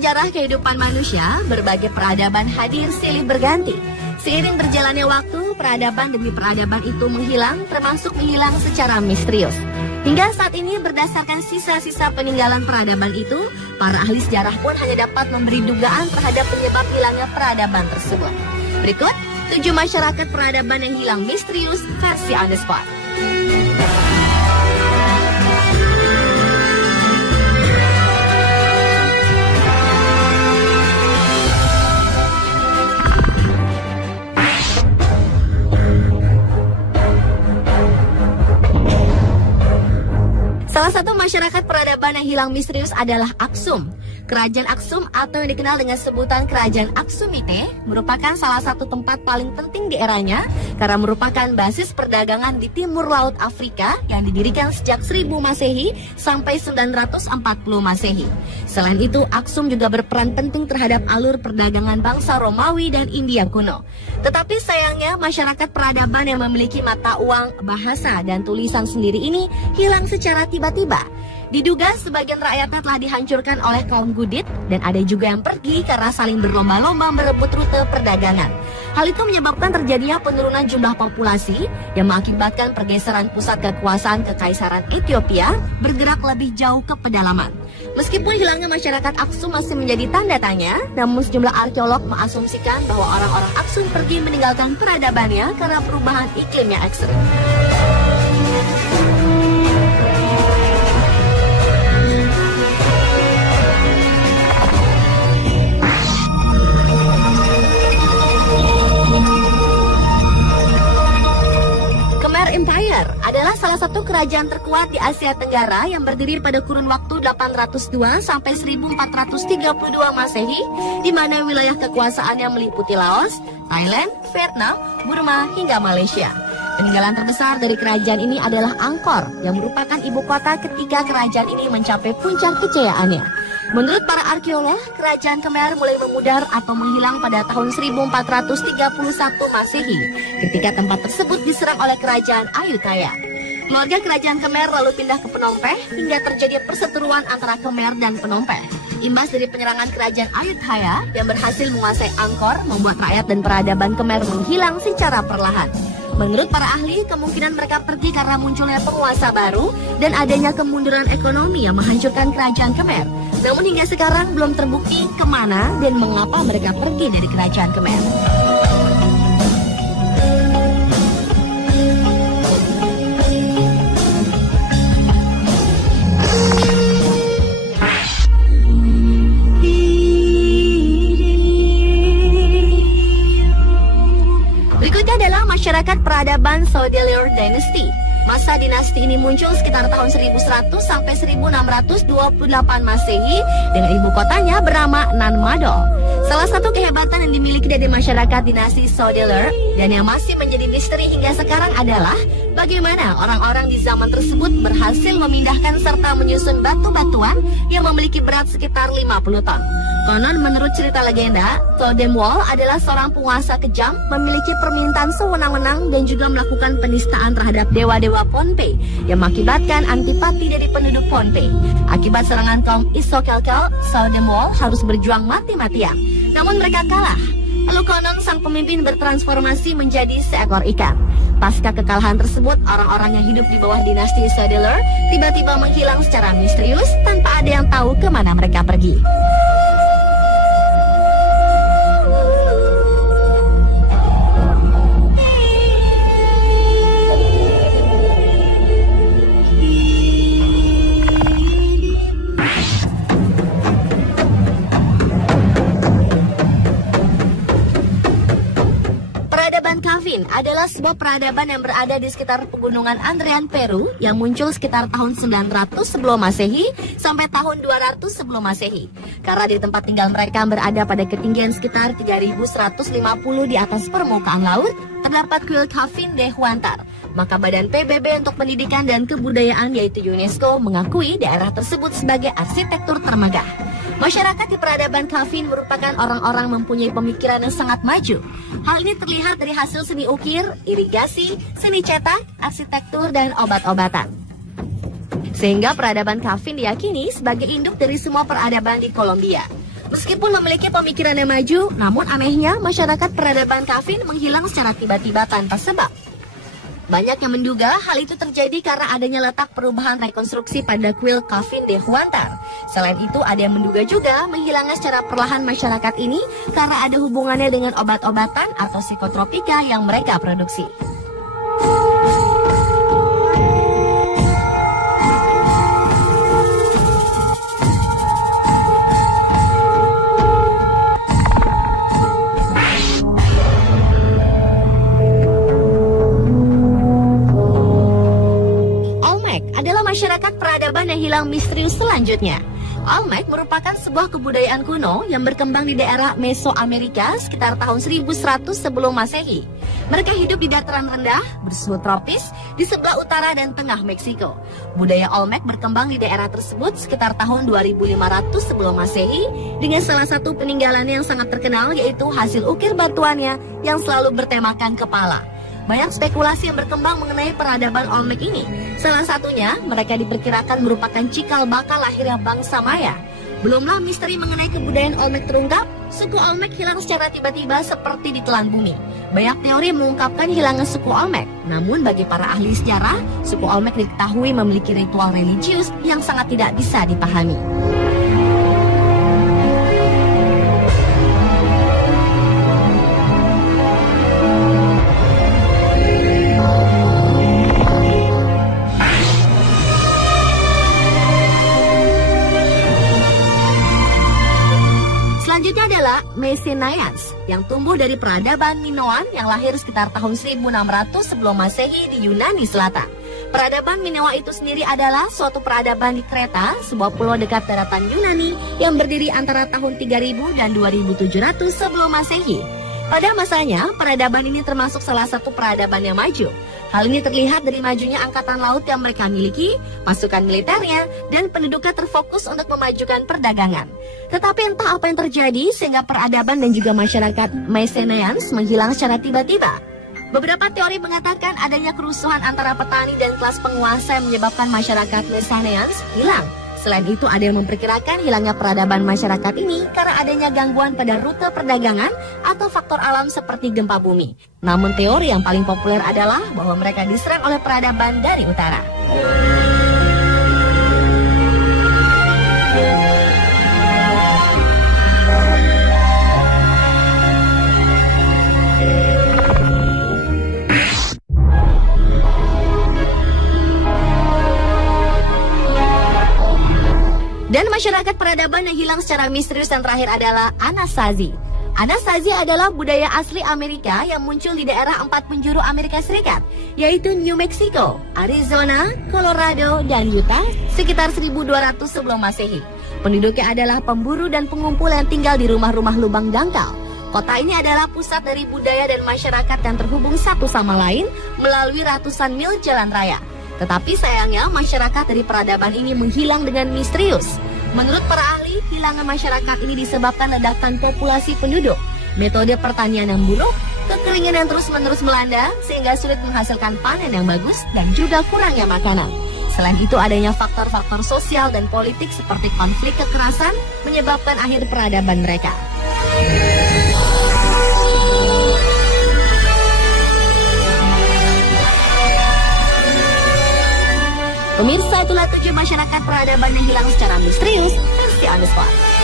sejarah kehidupan manusia, berbagai peradaban hadir silih berganti. Seiring berjalannya waktu, peradaban demi peradaban itu menghilang, termasuk menghilang secara misterius. Hingga saat ini berdasarkan sisa-sisa peninggalan peradaban itu, para ahli sejarah pun hanya dapat memberi dugaan terhadap penyebab hilangnya peradaban tersebut. Berikut 7 masyarakat peradaban yang hilang misterius versi On The Spot. Salah satu masyarakat peradaban yang hilang misterius adalah Aksum. Kerajaan Aksum atau yang dikenal dengan sebutan Kerajaan Aksumite merupakan salah satu tempat paling penting di eranya karena merupakan basis perdagangan di timur laut Afrika yang didirikan sejak 1000 Masehi sampai 940 Masehi. Selain itu, Aksum juga berperan penting terhadap alur perdagangan bangsa Romawi dan India kuno. Tetapi sayangnya, masyarakat peradaban yang memiliki mata uang, bahasa, dan tulisan sendiri ini hilang secara tiba-tiba. Diduga sebagian rakyatnya telah dihancurkan oleh kaum Gudit dan ada juga yang pergi karena saling berlomba-lomba merebut rute perdagangan. Hal itu menyebabkan terjadinya penurunan jumlah populasi yang mengakibatkan pergeseran pusat kekuasaan Kekaisaran Ethiopia bergerak lebih jauh ke pedalaman. Meskipun hilangnya masyarakat Aksum masih menjadi tanda tanya, namun sejumlah arkeolog mengasumsikan bahwa orang-orang Aksum pergi meninggalkan peradabannya karena perubahan iklimnya ekstrim. Empire adalah salah satu kerajaan terkuat di Asia Tenggara yang berdiri pada kurun waktu 802 sampai 1432 Masehi, di mana wilayah kekuasaannya meliputi Laos, Thailand, Vietnam, Burma, hingga Malaysia. Peninggalan terbesar dari kerajaan ini adalah Angkor, yang merupakan ibu kota ketika kerajaan ini mencapai puncak kejayaannya. Menurut para arkeolog, kerajaan Khmer mulai memudar atau menghilang pada tahun 1431 Masehi, ketika tempat tersebut diserang oleh kerajaan Ayutthaya. Keluarga kerajaan Khmer lalu pindah ke Phnom Penh hingga terjadi perseteruan antara Khmer dan Phnom Penh. Imbas dari penyerangan kerajaan Ayutthaya yang berhasil menguasai Angkor membuat rakyat dan peradaban Khmer menghilang secara perlahan. Menurut para ahli, kemungkinan mereka pergi karena munculnya penguasa baru dan adanya kemunduran ekonomi yang menghancurkan kerajaan Khmer. Namun hingga sekarang belum terbukti kemana dan mengapa mereka pergi dari kerajaan Khmer. Berikutnya adalah masyarakat peradaban Sodeleur Dynasty. Masa dinasti ini muncul sekitar tahun 1100 sampai 1628 Masehi dengan ibu kotanya bernama Nanmadol. Salah satu kehebatan yang dimiliki dari masyarakat dinasti Sodeleur dan yang masih menjadi misteri hingga sekarang adalah bagaimana orang-orang di zaman tersebut berhasil memindahkan serta menyusun batu-batuan yang memiliki berat sekitar 50 ton. Konon menurut cerita legenda, Totem Wall adalah seorang penguasa kejam, memiliki permintaan sewenang-wenang dan juga melakukan penistaan terhadap dewa-dewa Pohnpei yang mengakibatkan antipati dari penduduk Pohnpei. Akibat serangan kaum Isokelkel, Totem Wall harus berjuang mati-matian. Namun mereka kalah. Lalu konon sang pemimpin bertransformasi menjadi seekor ikan. Pasca kekalahan tersebut, orang-orang yang hidup di bawah dinasti Sodeleur tiba-tiba menghilang secara misterius tanpa ada yang tahu kemana mereka pergi. Adalah sebuah peradaban yang berada di sekitar pegunungan Andean, Peru yang muncul sekitar tahun 900 sebelum Masehi sampai tahun 200 sebelum Masehi. Karena di tempat tinggal mereka berada pada ketinggian sekitar 3150 di atas permukaan laut, terdapat kuil Coffin de Huantar. Maka Badan PBB untuk Pendidikan dan Kebudayaan yaitu UNESCO mengakui daerah tersebut sebagai arsitektur termegah. Masyarakat di peradaban Coffin merupakan orang-orang mempunyai pemikiran yang sangat maju. Hal ini terlihat dari hasil seni ukir, irigasi, seni cetak, arsitektur, dan obat-obatan. Sehingga peradaban Coffin diyakini sebagai induk dari semua peradaban di Kolombia. Meskipun memiliki pemikiran yang maju, namun anehnya masyarakat peradaban Kafin menghilang secara tiba-tiba tanpa sebab. Banyak yang menduga hal itu terjadi karena adanya letak perubahan rekonstruksi pada kuil Kafin de Huantar. Selain itu, ada yang menduga juga menghilangnya secara perlahan masyarakat ini karena ada hubungannya dengan obat-obatan atau psikotropika yang mereka produksi. Masyarakat peradaban yang hilang misterius selanjutnya. Olmec merupakan sebuah kebudayaan kuno yang berkembang di daerah Mesoamerika sekitar tahun 1100 sebelum Masehi. Mereka hidup di dataran rendah, bersuhu tropis, di sebelah utara dan tengah Meksiko. Budaya Olmec berkembang di daerah tersebut sekitar tahun 2500 sebelum Masehi dengan salah satu peninggalannya yang sangat terkenal yaitu hasil ukir batuannya yang selalu bertemakan kepala. Banyak spekulasi yang berkembang mengenai peradaban Olmec ini. Salah satunya, mereka diperkirakan merupakan cikal bakal lahirnya bangsa Maya. Belumlah misteri mengenai kebudayaan Olmec terungkap, suku Olmec hilang secara tiba-tiba seperti ditelan bumi. Banyak teori mengungkapkan hilangnya suku Olmec. Namun bagi para ahli sejarah, suku Olmec diketahui memiliki ritual religius yang sangat tidak bisa dipahami. Selanjutnya adalah Mycenaeans yang tumbuh dari peradaban Minoan yang lahir sekitar tahun 1600 sebelum Masehi di Yunani Selatan. Peradaban Minoa itu sendiri adalah suatu peradaban di Kreta, sebuah pulau dekat daratan Yunani yang berdiri antara tahun 3000 dan 2700 sebelum Masehi. Pada masanya, peradaban ini termasuk salah satu peradaban yang maju. Hal ini terlihat dari majunya angkatan laut yang mereka miliki, pasukan militernya, dan penduduknya terfokus untuk memajukan perdagangan. Tetapi entah apa yang terjadi sehingga peradaban dan juga masyarakat Mycenaeans menghilang secara tiba-tiba. Beberapa teori mengatakan adanya kerusuhan antara petani dan kelas penguasa yang menyebabkan masyarakat Mycenaeans hilang. Selain itu, ada yang memperkirakan hilangnya peradaban masyarakat ini karena adanya gangguan pada rute perdagangan atau faktor alam seperti gempa bumi. Namun teori yang paling populer adalah bahwa mereka diserang oleh peradaban dari utara. Dan masyarakat peradaban yang hilang secara misterius yang terakhir adalah Anasazi. Anasazi adalah budaya asli Amerika yang muncul di daerah 4 penjuru Amerika Serikat, yaitu New Mexico, Arizona, Colorado, dan Utah sekitar 1200 sebelum Masehi. Penduduknya adalah pemburu dan pengumpul yang tinggal di rumah-rumah lubang dangkal. Kota ini adalah pusat dari budaya dan masyarakat yang terhubung satu sama lain melalui ratusan mil jalan raya. Tetapi sayangnya masyarakat dari peradaban ini menghilang dengan misterius. Menurut para ahli, hilangan masyarakat ini disebabkan ledakan populasi penduduk, metode pertanian yang buruk, kekeringan yang terus-menerus melanda sehingga sulit menghasilkan panen yang bagus dan juga kurangnya makanan. Selain itu adanya faktor-faktor sosial dan politik seperti konflik kekerasan menyebabkan akhir peradaban mereka. Pemirsa, itulah 7 masyarakat peradaban yang hilang secara misterius versi On The Spot.